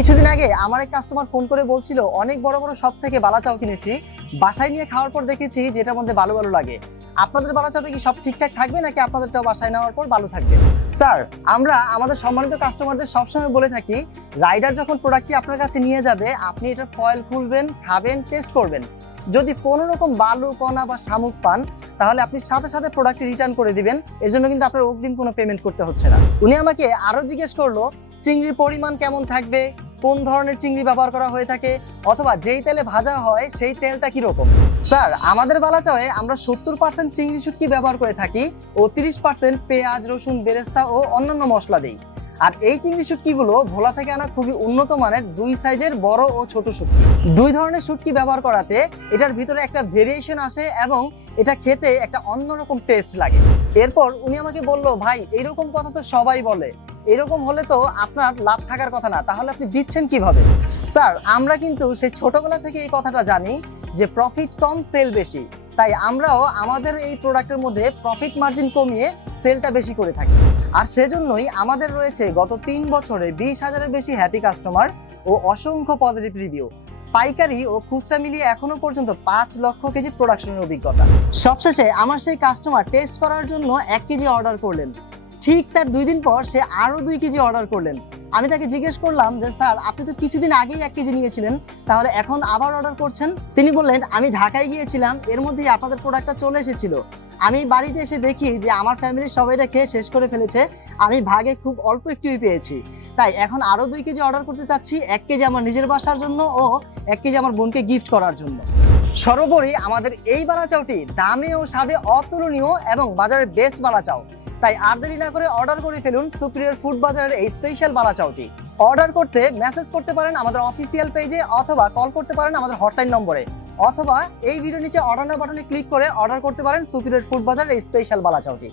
কিছুদিন আগে আমার এক কাস্টমার ফোন করে বলছিল অনেক বড় বড় শপ থেকে বালা চাও কিনেছি, বাসায় নিয়ে খাওয়ার পর দেখেছি যেটার মধ্যে ভালো ভালো লাগে। আপনাদের বালা চাওটা কি সব ঠিকঠাক থাকবে নাকি আপনাদেরটাও বাসায় নেওয়ার পর ভালো থাকবে? স্যার, আমরা আমাদের সম্মানিত কাস্টমারদের সবসময় বলে থাকি, রাইডার যখন প্রোডাক্টটি আপনার কাছে নিয়ে যাবে আপনি এটার ফয়েল খুলবেন, খাবেন, টেস্ট করবেন। যদি কোনো রকম বালু কণা বা শামুক পান তাহলে আপনি সাথে সাথে প্রোডাক্টটি রিটার্ন করে দিবেন। এর জন্য কিন্তু আপনার অগ্রিম কোনো পেমেন্ট করতে হচ্ছে না। উনি আমাকে আরো জিজ্ঞেস করলো চিংড়ির পরিমাণ কেমন থাকবে, কোন ধরনের চিংড়ি ব্যবহার করা হয়ে থাকে, অথবা যেই তেলে ভাজা হয় সেই তেলটা কিরকম। স্যার, আমাদের বালাচাওয়ে আমরা 70% চিংড়ি শুটকি ব্যবহার করে থাকি ও 30% পেঁয়াজ, রসুন, বেরেস্তা ও অন্যান্য মশলা দিই। আর এই চিংড়ি শুটকিগুলো ভোলা থেকে আনা খুবই উন্নত মানের 2 সাইজের বড় ও ছোট শুটকি। 2 ধরনের শুটকি ব্যবহার করাতে এটার ভিতরে একটা ভেরিয়েশন আসে এবং এটা খেতে একটা অন্যরকম টেস্ট লাগে। এরপর উনি আমাকে বলল, ভাই এরকম কথা তো সবাই বলে, এরকম হলে তো আপনার লাভ থাকার কথা না, তাহলে আপনি দিচ্ছেন কিভাবে? স্যার, আমরা কিন্তু সেই ছোটবেলা থেকে এই কথাটা জানি যে প্রফিট কম সেল বেশি, তাই আমরাও আমাদের এই প্রোডাক্টের মধ্যে প্রফিট মার্জিন কমিয়ে সেলটা বেশি করে থাকি। আর সেজন্যই আমাদের রয়েছে গত 3 বছরে 20,000-এর বেশি হ্যাপি কাস্টমার ও অসংখ্য পজিটিভ রিভিউ। পাইকারি ও খুচরা মিলিয়ে এখনো পর্যন্ত 5 লক্ষ কেজি প্রোডাকশনের অভিজ্ঞতা। সবশেষে আমার সেই কাস্টমার টেস্ট করার জন্য 1 কেজি অর্ডার করলেন। ঠিক তার 2 দিন পর সে আরো 2 কেজি অর্ডার করলেন। আমি তাকে জিজ্ঞেস করলাম যে স্যার, আপনি তো কিছুদিন আগেই 1 কেজি নিয়েছিলেন, তাহলে এখন আবার অর্ডার করছেন? তিনি বললেন, আমি ঢাকায় গিয়েছিলাম, এর মধ্যেই আপনাদের প্রোডাক্টটা চলে এসেছিল। আমি বাড়িতে এসে দেখি যে আমার ফ্যামিলির সবাই এটা খেয়ে শেষ করে ফেলেছে, আমি ভাগে খুব অল্প একটুই পেয়েছি, তাই এখন আরো 2 কেজি অর্ডার করতে চাচ্ছি, 1 কেজি আমার নিজের বাসার জন্য ও 1 কেজি আমার বোনকে গিফট করার জন্য। সর্বোপরি আমাদের এই বালাচাওটি দামে ও স্বাদে অতুলনীয় এবং বাজারের বেস্ট বালাচাও, তাই আর দেরি না করে অর্ডার করে ফেলুন সুপিরিয়র ফুড বাজারের এই স্পেশাল বালাচাওটি। অর্ডার করতে মেসেজ করতে পারেন আমাদের অফিসিয়াল পেজে, অথবা কল করতে পারেন আমাদের হটলাইন নম্বরে, অথবা এই ভিডিওর নিচে অর্ডার নাও বাটনে ক্লিক করে অর্ডার করতে পারেন সুপিরিয়র ফুড বাজারের এই স্পেশাল বালাচাওটি।